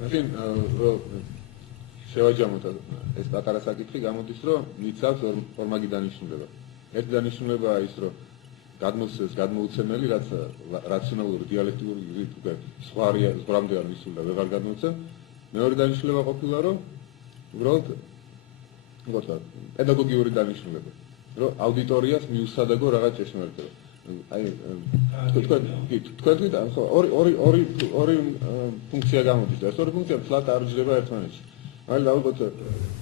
მაშინ შევაჯამოთ ეს პატარა საკითხი გამოდის რომ იცავს ორმაგი დანიშნულება. ერთი დანიშნულებაა ის რომ გადმოუცემელი რაც რაციონალური დიალექტიკური გზით უკვე ზღვრამდე არ მისულა და ვეღარ გადმოუცემ. მეორე დანიშნულება ყოფილა რომ უბრალოდ პედაგოგიური დანიშნულება რომ აუდიტორიას მიუსადაგო რაღაც ჭეშმარიტება. აი თქვენ ხო ორი ფუნქცია გამოდის და ეს ორი ფუნქცია ფლატ არ ჯდება ერთმანეთში. მაგრამ ალბათ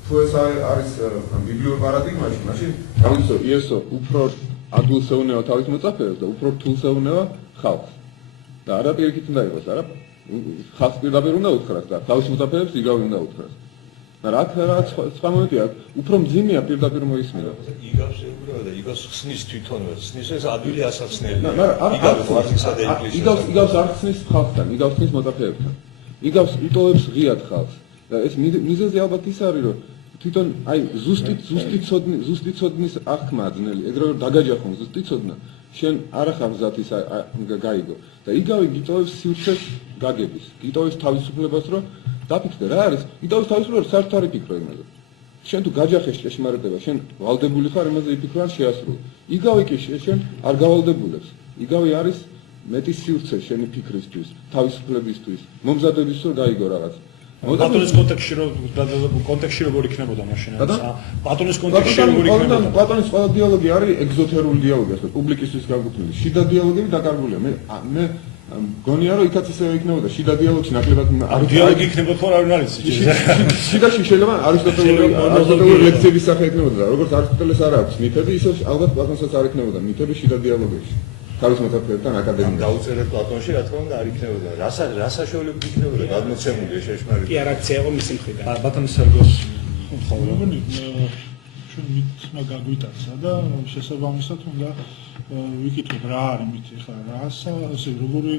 თუ ეს არის ბიბლიურ პარადიგმაში, მაშინ თავისო იესო უფრო ადვილს ეუნევა თავის მოწაფეებს და უფრო რთულს ეუნევა ხალხს. და არა პირიქით უნდა იყოს, არა ხალხს პირდაპირ უნდა უთხრას და თავის მოწაფეებს იგავი უნდა უთხრას. მაგრამ აქ რაღაც სხვა მომენტია, უფრო მძიმეა პირდაპირ მოისმინა. იგავს ეუბნება და იგავს ხსნის თვითონვე, ხსნის ეს ადვილი ასახსნელია. იგავს არ ხსნის ხალხთან, იგავს ხსნის მოწაფეებთან. იგავს იტოვებს ღიად ხალხს. და ეს მიზეზი ალბათ ის არის, რომ თვითონ აი ზუსტი ცოდნის აღქმა ძნელი, ეგრევე რომ დაგაჯახონ ზუსტი ცოდნა, შენ არ ახარ მზად ის გაიგო. და იგავი გიტოვებს სივრცეს გაგების, გიტოვებს თავისუფლებას, რომ დაფიქრდე რა არის, იტოვებს თავისუფლებას, საერთოდ არ იფიქრო იმაზე. შენ თუ გაჯახეს ჭეშმარიტება, შენ ვალდებული ხარ იმაზე იფიქრო ან შეასრულე. იგავი კი შენ არ გავალდებულებს. იგავი არის მეტი სივრცე შენი ფიქრისთვის, თავისუფლებისთვის, მომზადების რომ გაიგო რაღაც. პლატონის კონტექსტში როგორ იქნებოდა მაშინ? პლატონის კონტექსტში როგორ იქნებოდა? პლატონის ყველა დიალოგი არის ეგზოთერული დიალოგი, ასე პუბლიკისთვის განკუთვნილი. შიდა დიალოგები დაკარგულია. მე გონია რომ იქაც ისევე იქნებოდა შიდა დიალოგში ნაკლებად დიალოგი იქნებოდა თუ არ არის ის. შიდაში შეიძლება არისტოტელური ლექციების სახე იქნებოდა და როგორც არისტოტელეს არ აქვს მითები, ისე ალბათ პლატონსაც არ იქნებოდა მითები შიდა დიალოგებში. თავის მოწაფეებთან აკადემიაში. დაუწერეთ პლატონში, რა თქმა უნდა, არ იქნებოდა. რა საშუალებით იქნებოდა გადმოცემული შეშმარიტება. კი არაქცია იყო მისი მხრიდან. ბატონის სერგოს მოგონი ჩვენ მითმა გაგვიტაცა და შესაბამისად უნდა ვიკითხოთ რა არის მითი ხა რასა ესე როგორი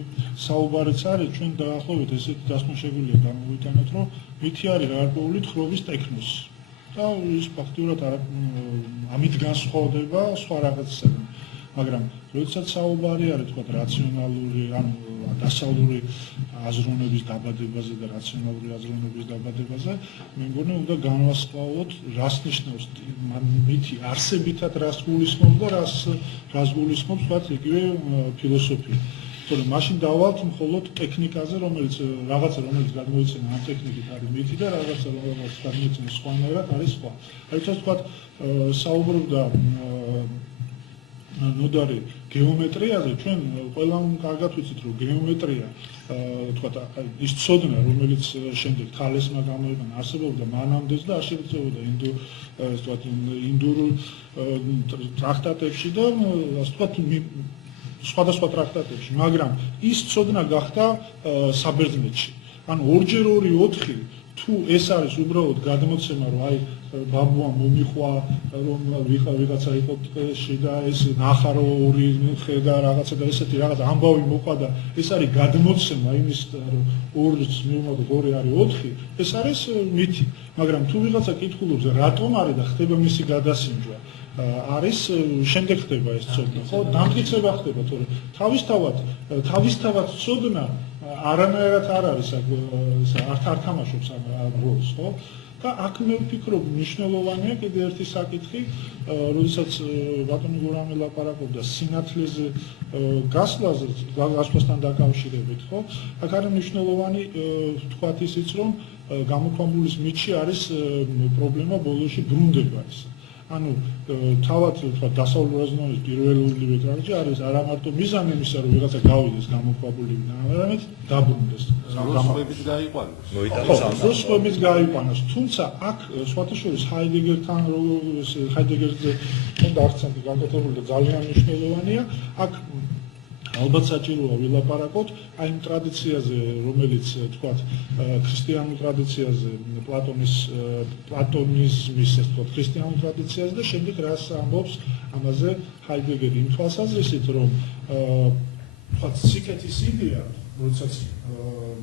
საუბარიც არის ჩვენ დაახლოებით ესეთი დასმა შეგვიძლია გამოვიტანოთ რომ მითი არის გარკვეული თხრობის ტექნოსი და ის ფაქტურად ამით განსხვავდება სხვა რაღაცებიდან მაგრამ როდესაც საუბარი არის თქვა რაციონალური ან დასავლური აზროვნების დაბადებაზე და რაციონალური აზროვნების დაბადებაზე მე მგონი უნდა განვასხვაოთ რას ნიშნავს მითი არსებითად რას გულისხმობს და რას გულისხმობს თქვა იგივე ფილოსოფია თორემ მაშინ დავალთ მხოლოდ ტექნიკაზე რომელიც გადმოიცემა ამ ტექნიკით არის მითი და რაღაცა რომელიც გადმოიცემა სხვანაირად არის სხვა აი თქვა საუბრობდა ნოდარი გეომეტრიაზე ჩვენ ყველამ კარგად ვიცით რომ გეომეტრია თქვა ის ცოდნა რომელიც შემდეგ თალესმა გამოიყენა არსებობდა მანამდეც და არ შეიძლება ინდურ ტრაქტატებში და ასე თქვა სხვადასხვა ტრაქტატებში მაგრამ ის ცოდნა გახდა საბერძნეთში ანუ 2x2 თუ ეს არის უბრალოდ გადმოცემა რომ აი ბაბუა მომიხვა რომ ვიღაცა იყო ტყეში და ეს ნახა რომ ორი ხედა რაღაცა და ესეთი რაღაც ამბავი მოყვა და ეს არის გადმოცემა იმის რომ 2-ს მივმოდოთ 2 არის 4 ეს არის მითი მაგრამ თუ ვიღაცა კითხულობს რატომ არის და ხდება მისი გადასინჯვა არის შემდეგ ხდება ეს ცოდნა ხო დამტკიცება ხდება თორე თავისთავად ცოდნა არანაირად არ არის არ თამაშობს ამ როლს ხო და აქ მე ვფიქრობ მნიშვნელოვანია კიდევ ერთი საკითხი როდესაც ბატონი გურამი ლაპარაკობდა სინათლეზე გასვლასთან დაკავშირებით ხო აქ არის მნიშვნელოვანი თქვათ ისიც რომ გამოქვაბულის მითში არის პრობლემა ბოლოში ბრუნდება ის ანუ თავად თქვა დასავლურ აზროვნების პირველი ვეკრანჯი არის არა მარტო მიზანი იმისა რომ ვიღაცა გავიდეს გამოქვაბულებიდან არამედ დაბრუნდეს გამოქვაბულებით გაიყვანოს მოსხვების გაიყვანოს თუმცა აქ სხვათა შორის ჰაიდეგერზე უნდა აქცენტი გაკეთებული და ძალიან მნიშვნელოვანია აქ ალბათ საჭიროა ვილაპარაკოთ აი იმ ტრადიციაზე რომელიც თქვა ქრისტიანულ ტრადიციაზე პლატონიზმის ეს თქვა ქრისტიანულ ტრადიციაზე და შემდეგ რას ამბობს ამაზე ჰაიდეგერი იმ თვალსაზრისით რომ თქვა სიკეთის იდეა როდესაც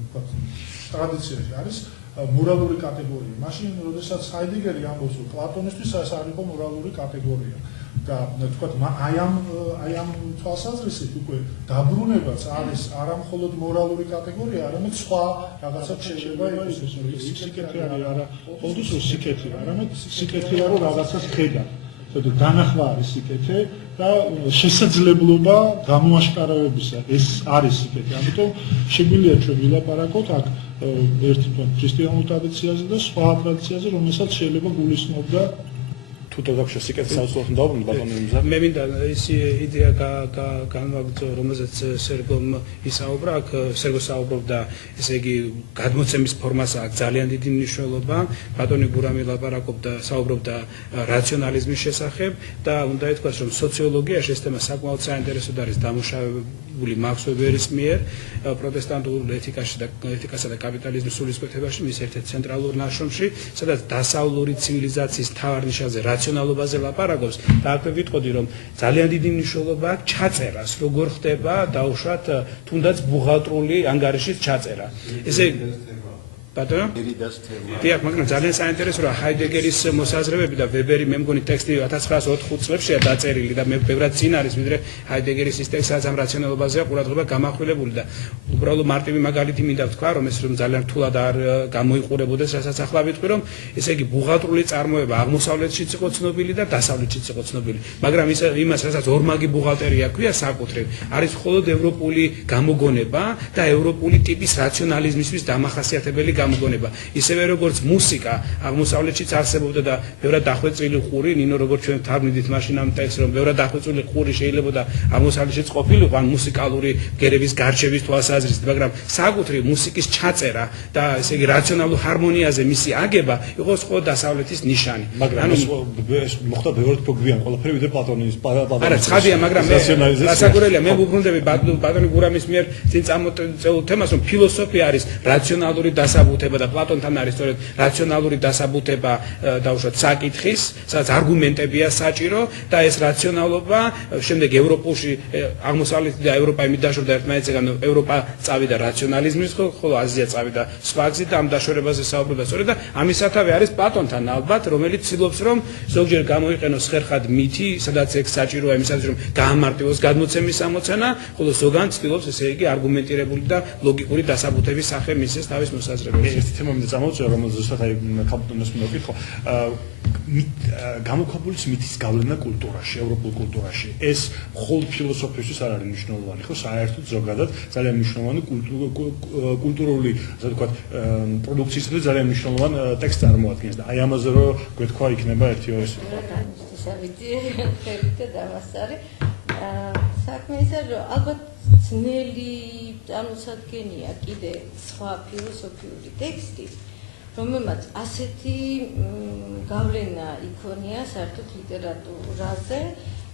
თქვა ტრადიციაში არის მორალური კატეგორია მაშინ როდესაც ჰაიდეგერი ამბობს რომ პლატონისთვის ეს არის მორალური კატეგორია და თქვათ აი ამ თვალსაზრისით უკვე დაბრუნებაც არის არა მხოლოდ მორალური კატეგორია, არამედ სხვა რაღაცა შეიძლება იყოს სიკეთე არა ყოველთვის რომ სიკეთე, არამედ სიკეთეა რომ რაღაცას ხედა. თორე განახლა არის სიკეთე და შესაძლებლობა გამოაშკარავებისა ეს არის სიკეთე. ამიტომ შეგვიძლია ჩვენ ვილაპარაკოთ აქ ერთი ქრისტიანულ ტრადიციაზე და სხვა ტრადიციაზე, რომელსაც შეიძლება გულისხმობდა თუ დაგშა სიკეთე საოცრად დავბრუნდ ბატონო იმზარ. მე მინდა ის იდეა განვაგრძო, რომელზეც სერგომ ისაუბრა, აქ სერგო საუბრობდა, ესე იგი, გადმოცემის ფორმას აქვს ძალიან დიდი მნიშვნელობა. ბატონი გურამი ლაპარაკობდა, საუბრობდა რაციონალიზმის შესახებ და უნდა ითქვას, რომ სოციოლოგიაში ეს თემა საკმაოდ საინტერესოდ არის დამუშავებული მაქს ვებერის მიერ პროტესტანტულ ეთიკასა და კაპიტალიზმის სულისკვეთებაში, მის ერთ-ერთ ცენტრალურ ნაშრომში, სადაც დასავლური ცივილიზაციის მთავარ ნიშანზე რაციონალობაზე ლაპარაკობს და აქ ვიტყოდი, რომ ძალიან დიდი მნიშვნელობა აქვს ჩაწერას, როგორ ხდება დაუშვათ თუნდაც ბუღალტრული ანგარიშის ჩაწერა. ესე ბატონო? დიახ, მაგრამ ძალიან საინტერესო რა ჰაიდეგერის მოსაზრებები და ვებერი მე მგონი ტექსტი 1904 წლებშია დაწერილი და მე ბევრად წინ არის, ვიდრე ჰაიდეგერის ის ტექსტი ამ რაციონალობაზეა ყურადღება გამახვილებული და უბრალოდ მარტივი მაგალითი მინდა ვთქვა, რომ ეს რომ ძალიან რთულად არ გამოიყურებოდეს, რასაც ახლა ვიტყვი, რომ ესე იგი ბუღალტრული წარმოება აღმოსავლეთშიც იყო ცნობილი და დასავლეთშიც იყო ცნობილი, მაგრამ იმას რასაც ორმაგი ბუღალტერია ქვია საკუთრივ, არის მხოლოდ ევროპული გამოგონება და ევროპული ტიპის რაციონალიზმისთვის დამახასიათებელი გამოგონება. ისევე როგორც მუსიკა აღმოსავლეთშიც არსებობდა და ბევრად დახვეწილი ყური, ნინო როგორც ჩვენ თარგმნით მაშინ ამ ტექსტს, რომ ბევრად დახვეწილი ყური შეიძლება აღმოსავლეთშიც ყოფილიყო, ან მუსიკალური გერების გარჩევის თვალსაზრისით, მაგრამ საკუთრივ მუსიკის ჩაწერა და ესე იგი რაციონალურ ჰარმონიაზე მისი აგება იყო სხვა დასავლეთის ნიშანი. მაგრამ ეს მოხდა ბევრად უფრო გვიან ყველაფერი ვიდრე პლატონის. არა, ცხადია, მაგრამ მე რასაკვირველია, მე ვუბრუნდები ბატონი გურამის მიერ წინ წამოწეულ თემას, რომ ფილოსოფია არის რაციონალური დასაბუთება და პლატონთან არის სწორედ რაციონალური დასაბუთება დაუშვათ საკითხის, სადაც არგუმენტებია საჭირო და ეს რაციონალობა შემდეგ ევროპაში აღმოსავლეთი და ევროპა იმით დაშორდა ერთმანეთისგან, ევროპა წავიდა რაციონალიზმის, ხოლო აზია წავიდა სხვა გზით და ამ დაშორებაზე საუბრობდა სწორედ და ამისათავე არის პლატონთან ალბათ, რომელიც ცდილობს რომ ზოგჯერ გამოიყენოს ხერხად მითი, სადაც ეგ საჭიროა იმისათვის რომ გაამარტივოს გადმოცემის ამოცანა, ხოლო ზოგან ცდილობს ესე იგი არგუმენტირებული და ლოგიკური დასაბუთების სახე მისცეს თავის მოსაზრებებს. ერთი თემა მინდა წამოვწევ, რომელიც ზუსტად აი კაპიტონს მინდა ვკითხო. გამოქვაბულის მითის გავლენა კულტურაში, ევროპულ კულტურაში. ეს მხოლოდ ფილოსოფიისთვის არ არის მნიშვნელოვანი, ხო? საერთოდ ზოგადად ძალიან მნიშვნელოვანი კულტურული, ასე ვთქვათ, პროდუქციისათვის ძალიან მნიშვნელოვანი ტექსტი წარმოადგენს და აი ამაზე რომ გვეთქვა იქნება ერთი-ორი სიტყვა. საქმე ისე რომ ალბათ ძნელი წარმოსადგენია კიდე სხვა ფილოსოფიური ტექსტი, რომელმაც ასეთი გავლენა იქონია საერთოდ ლიტერატურაზე,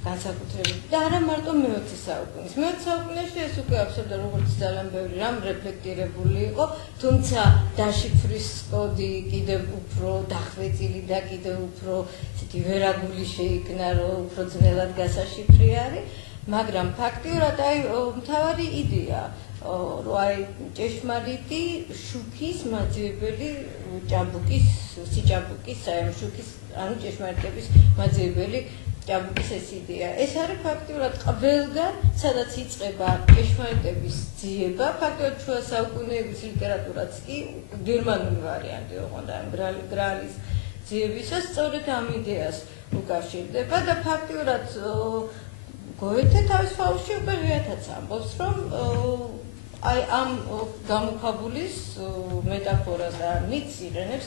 განსაკუთრებით და არა მარტო მე-20 საუკუნის. მე-20 საუკუნეში ეს უკვე აბსოლუტურად როგორც ძალიან ბევრი რამ რეფლექტირებული იყო, თუმცა დაშიფრის კოდი კიდევ უფრო დახვეწილი და კიდევ უფრო ისეთი ვერაგული შეიქმნა, რომ უფრო ძნელად გასაშიფრი არის, მაგრამ ფაქტიურად აი მთავარი იდეა რომ აი ჭეშმარიტი შუქის მაძიებელი ჭაბუკის სიჭაბუკის შუქის ანუ ჭეშმარიტების მაძიებელი ჭაბუკის ეს იდეა. ეს არის ფაქტიურად ყველგან, სადაც იწყება ჭეშმარიტების ძიება, ფაქტიურად შუა საუკუნეების ლიტერატურაც კი გერმანული ვარიანტი ოღონდ ამ გრალის ძიებისას სწორედ ამ იდეას უკავშირდება და ფაქტიურად გოეთე თავის ფაუში უკვე ღიათაც ამბობს, რომ აი ამ გამოქვაბულის მეტაფორას და მითს იღენებს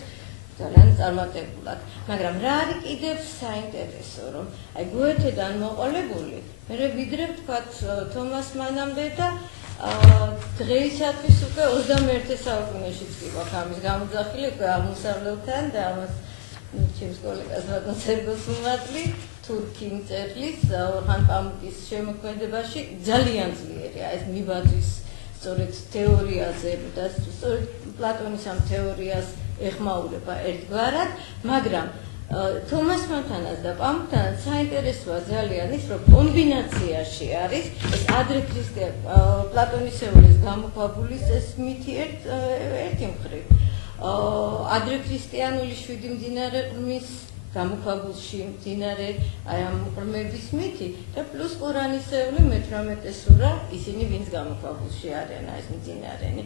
ძალიან წარმატებულად. მაგრამ რა არის კიდევ საინტერესო, რომ აი გოეთედან მოყოლებული, მე ვიდრე ვთქვათ თომას მანამდე და დღეისათვის უკვე 21 საუკუნეშიც კი გვაქვს ამის გამოძახილი, უკვე აღმოსავლეთთან და ამას ჩემს კოლეგას ბატონ სერგოს უმატლი თურქი მწერლის ორხან პამუკის შემოქმედებაში ძალიან ძლიერია ეს მიბაძვის სწორედ თეორიაზე და სწორედ პლატონის ამ თეორიას ეხმაურება ერთგვარად, მაგრამ თომას მანთანაც და პამუკთანაც საინტერესოა ძალიან ის, რომ კომბინაციაში არის ეს ადრე პლატონისეულის გამოქვაბულის ეს მითი ერთი მხრივ. ადრე ქრისტიანული შვიდი მდინარე ყრმის გამოქვაბულში მძინარე აი ამ ყრმების მითი და პლუს ყურანის წევრი მე-18 სურა ისინი ვინც გამოქვაბულში არიან აი ეს მძინარენი